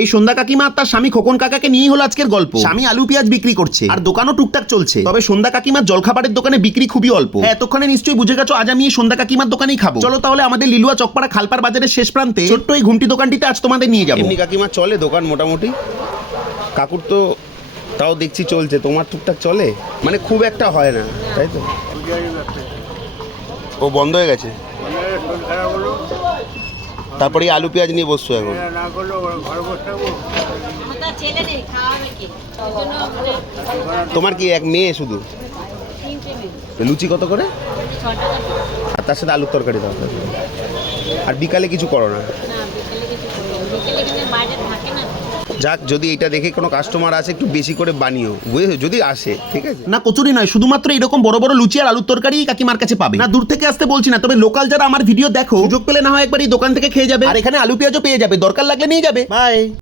এই সন্ধ্যা কাকিমা আর তার স্বামী খোকন কাকাকে নিয়েই হলো আজকের গল্প। স্বামী আলু পেঁয়াজ বিক্রি করছে আর দোকানও টুকটাক চলছে, তবে সন্ধ্যা কাকিমার জলখাবারের দোকানে বিক্রি খুবই অল্প। হ্যাঁ, এতক্ষণে নিশ্চয়ই বুঝে গেছো আজ আমি এই সন্ধ্যা কাকিমার দোকানেই খাবো। চলো তাহলে আমাদের লিলুয়া চকপাড়া খালপার বাজারের শেষ প্রান্তে ছোট্ট এই ঘুমটি দোকানটিতে আজ তোমাদের নিয়ে যাবো। এমনি কাকিমা চলে দোকান মোটামুটি? কাকুর তো তাও দেখছি চলছে, তোমার টুকটাক চলে? মানে খুব একটা হয় না, তাই তো? ও বন্ধ হয়ে গেছে, তারপরে আলু পেঁয়াজ নিয়ে বসছো এখন? তোমার কি এক মেয়ে শুধু? লুচি কত করে? আর তার সাথে আলুর তরকারি দাও। আর বিকালে কিছু করো না? যাক, যদি এটা দেখে কোনো কাস্টমার আসে একটু বেশি করে বানিও, বুঝেছো? যদি আসে, ঠিক আছে? না কচুরি নয়, শুধুমাত্র এরকম বড় বড় লুচি আর আলুর তরকারি কাকিমার কাছে পাবে। না দূর থেকে আসতে বলছি না, তবে লোকাল যারা আমার ভিডিও দেখো, সুযোগ পেলে না হয় একবার এই দোকান থেকে খেয়ে যাবে। আর এখানে আলু পেঁয়াজও পেয়ে যাবে, দরকার লাগলে নিয়ে যাবে। বাই।